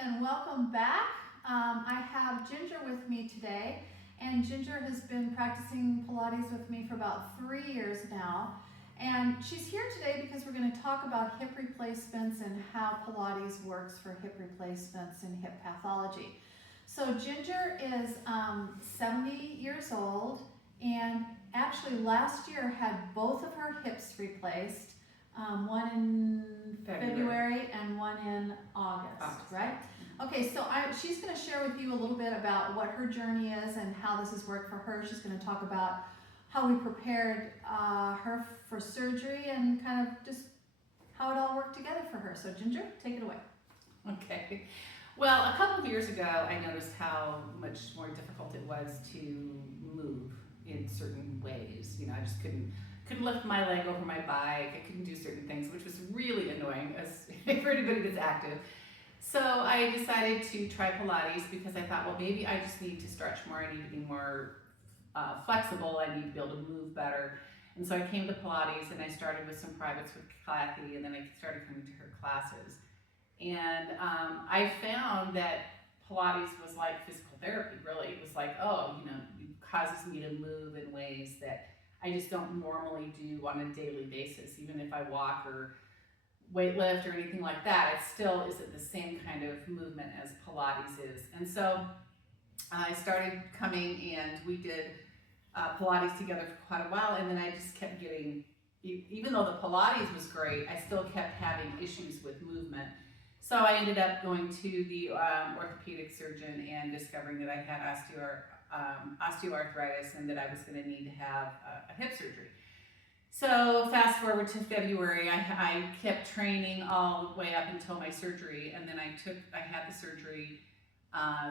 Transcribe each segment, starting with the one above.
and welcome back. I have Ginger with me today, and Ginger has been practicing Pilates with me for about 3 years now. And she's here today because we're going to talk about hip replacements and how Pilates works for hip replacements and hip pathology. So Ginger is 70 years old, and actually last year had both of her hips replaced, one in February and one in August, right? Okay, so she's going to share with you a little bit about what her journey is and how this has worked for her. She's going to talk about how we prepared her for surgery and kind of just how it all worked together for her. So Ginger, take it away. Okay. Well, a couple of years ago, I noticed how much more difficult it was to move in certain ways. You know, I just couldn't lift my leg over my bike. I couldn't do certain things, which was really annoying for anybody that's active. So I decided to try Pilates because I thought, well, maybe I just need to stretch more. I need to be more flexible. I need to be able to move better. And so I came to Pilates and I started with some privates with Kathy, and then I started coming to her classes. And I found that Pilates was like physical therapy, really. It was like, oh, you know, it causes me to move in ways that I just don't normally do on a daily basis. Even if I walk or weight lift or anything like that, it still isn't the same kind of movement as Pilates is. And so I started coming and we did Pilates together for quite a while, and then I just kept getting, even though the Pilates was great, I still kept having issues with movement. So I ended up going to the orthopedic surgeon and discovering that I had osteoarthritis and that I was going to need to have a hip surgery. So fast forward to February, I kept training all the way up until my surgery, and then I had the surgery,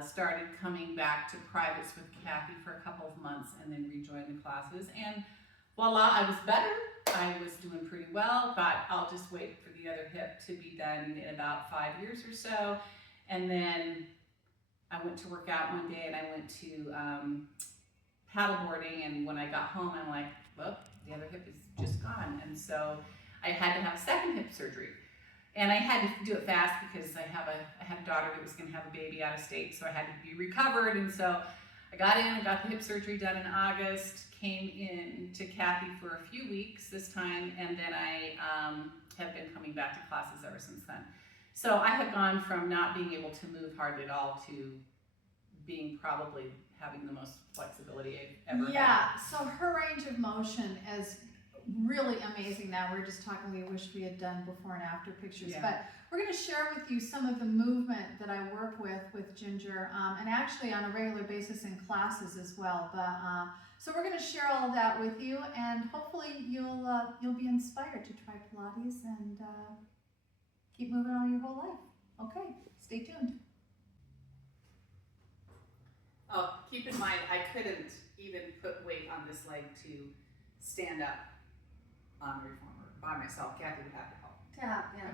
started coming back to privates with Kathy for a couple of months, and then rejoined the classes, and voila, I was better. I was doing pretty well, but I'll just wait for the other hip to be done in about 5 years or so. And then I went to work out one day and I went to paddleboarding, and when I got home, I'm like, well, the other hip is just gone. And so I had to have a second hip surgery. And I had to do it fast because I had a daughter that was going to have a baby out of state, so I had to be recovered. And so I got in and got the hip surgery done in August, came in to Kathy for a few weeks this time, and then I have been coming back to classes ever since then. So I have gone from not being able to move hardly at all to being probably having the most flexibility I've ever had. Yeah, so her range of motion is really amazing now. We're just talking, we wish we had done before and after pictures, Yeah. but we're going to share with you some of the movement that I work with Ginger, and actually on a regular basis in classes as well. But so we're going to share all of that with you, and hopefully you'll be inspired to try Pilates and keep moving on your whole life. Okay, stay tuned. Oh, keep in mind, I couldn't even put weight on this leg to stand up on the reformer by myself. Kathy would have to help.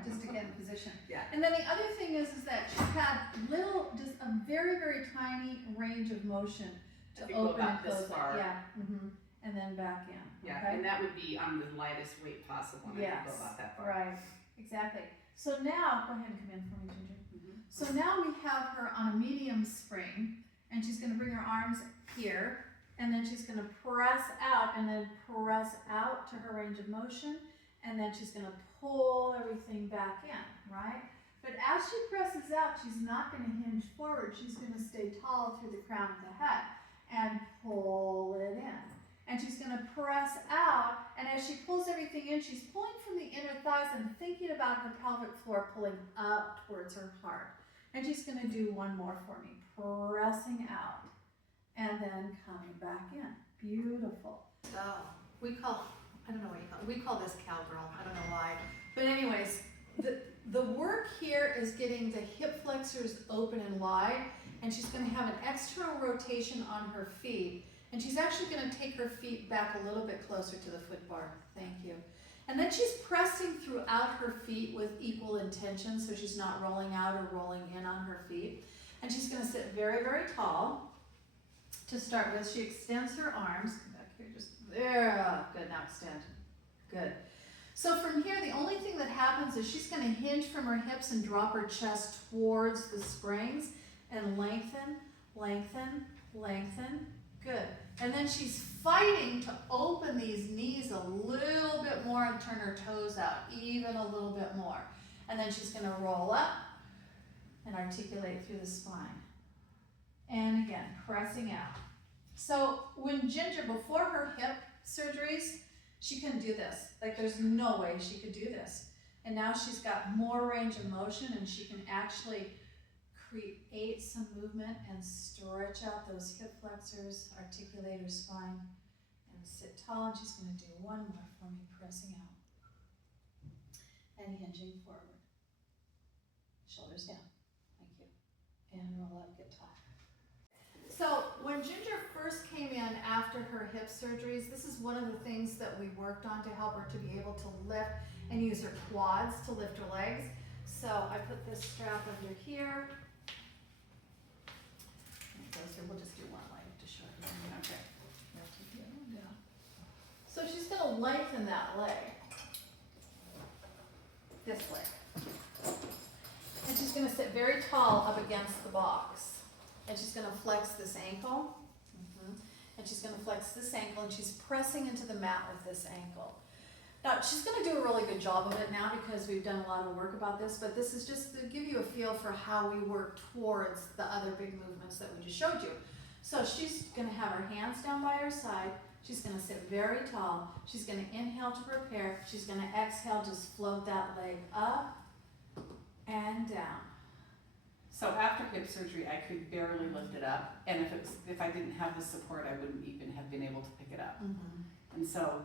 Just to get in position. Yeah. And then the other thing is that she had just a very, very tiny range of motion to open and close it. Yeah. And then back in. Yeah, okay? and that would be on the lightest weight possible, and I could go about that far. Right, exactly. So now, go ahead and come in for me, Ginger. So now we have her on a medium spring, and she's going to bring her arms here, and then she's going to press out, and then press out to her range of motion, and then she's going to pull everything back in, right? But as she presses out, she's not going to hinge forward. She's going to stay tall through the crown of the head and pull it in. And she's going to press out, and as she pulls everything in, she's pulling from the inner thighs and thinking about her pelvic floor pulling up towards her heart. And she's going to do one more for me, pressing out and then coming back in. Beautiful. So I don't know what you call it. We call this cowgirl. I don't know why. But anyways, the work here is getting the hip flexors open and wide, and she's going to have an external rotation on her feet. And she's actually going to take her feet back a little bit closer to the foot bar. Thank you. And then she's pressing throughout her feet with equal intention, so she's not rolling out or rolling in on her feet. And she's going to sit very, very tall to start with. She extends her arms. Come back here, just there. Good, now extend. Good. So from here, the only thing that happens is she's gonna hinge from her hips and drop her chest towards the springs and lengthen, lengthen, lengthen. Good. And then she's fighting to open these knees a little bit more and turn her toes out even a little bit more. And then she's gonna roll up and articulate through the spine. And again, pressing out. So when Ginger, before her hip surgeries, she couldn't do this. Like there's no way she could do this. And now she's got more range of motion and she can actually create some movement and stretch out those hip flexors, articulate her spine, and sit tall. And she's gonna do one more for me, pressing out and hinging forward. Shoulders down, thank you. And roll up, get tall. So when Ginger first came in after her hip surgeries, this is one of the things that we worked on to help her to be able to lift and use her quads to lift her legs. So I put this strap under here. We'll just do one leg to show you. Okay. So she's going to lengthen that leg. This leg. And she's going to sit very tall up against the box. And she's going to flex this ankle. And she's going to flex this ankle, and she's pressing into the mat with this ankle. Now, she's going to do a really good job of it now because we've done a lot of work about this, but this is just to give you a feel for how we work towards the other big movements that we just showed you. So she's going to have her hands down by her side. She's going to sit very tall. She's going to inhale to prepare. She's going to exhale, just float that leg up and down. So after hip surgery, I could barely lift it up, and if I didn't have the support, I wouldn't even have been able to pick it up. And so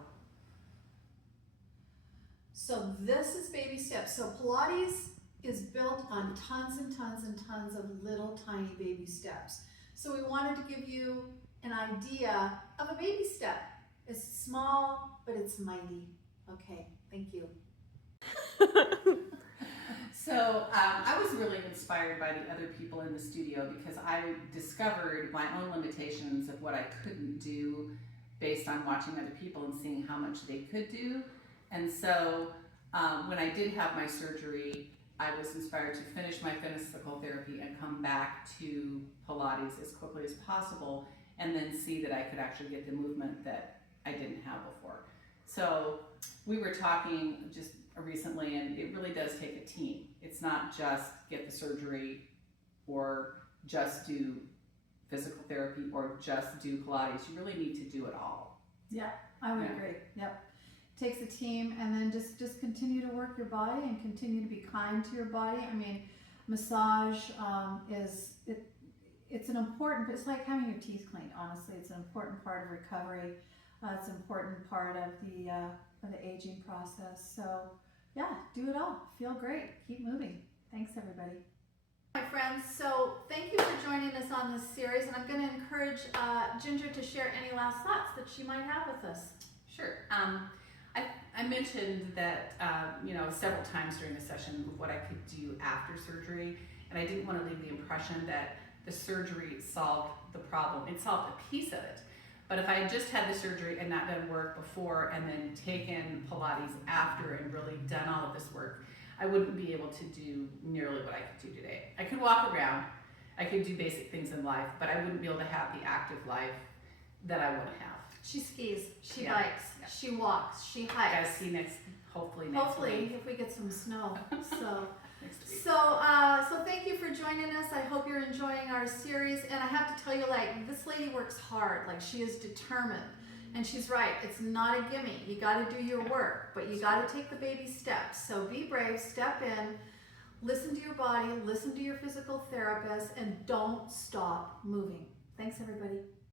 this is baby steps. So Pilates is built on tons and tons and tons of little tiny baby steps. So we wanted to give you an idea of a baby step. It's small, but it's mighty. Okay, thank you. So I was really inspired by the other people in the studio because I discovered my own limitations of what I couldn't do based on watching other people and seeing how much they could do. And so when I did have my surgery, I was inspired to finish my physical therapy and come back to Pilates as quickly as possible and then see that I could actually get the movement that I didn't have before. So we were talking just recently, and it really does take a team. It's not just get the surgery or just do physical therapy or just do Pilates. You really need to do it all. Yeah, I would agree. Yep. Takes a team, and then just continue to work your body and continue to be kind to your body. I mean, massage it's an important, it's like having your teeth cleaned, honestly. It's an important part of recovery. It's an important part of the aging process. So yeah, do it all. Feel great. Keep moving. Thanks, everybody. My friends, so thank you for joining us on this series, and I'm going to encourage Ginger to share any last thoughts that she might have with us. Sure. I mentioned that, several times during the session what I could do after surgery, and I didn't want to leave the impression that the surgery solved the problem. It solved a piece of it. But if I had just had the surgery and not done work before and then taken Pilates after and really done all of this work, I wouldn't be able to do nearly what I could do today. I could walk around, I could do basic things in life, but I wouldn't be able to have the active life that I want to have. She skis, she bikes, she walks, she hikes. I gotta see hopefully next week. If we get some snow. So, Next week. so thank you for joining us. I hope you're enjoying our series. And I have to tell you, this lady works hard. She is determined. And she's right. It's not a gimme. You got to do your work, but you got to take the baby steps. So be brave, step in, listen to your body, listen to your physical therapist, and don't stop moving. Thanks, everybody.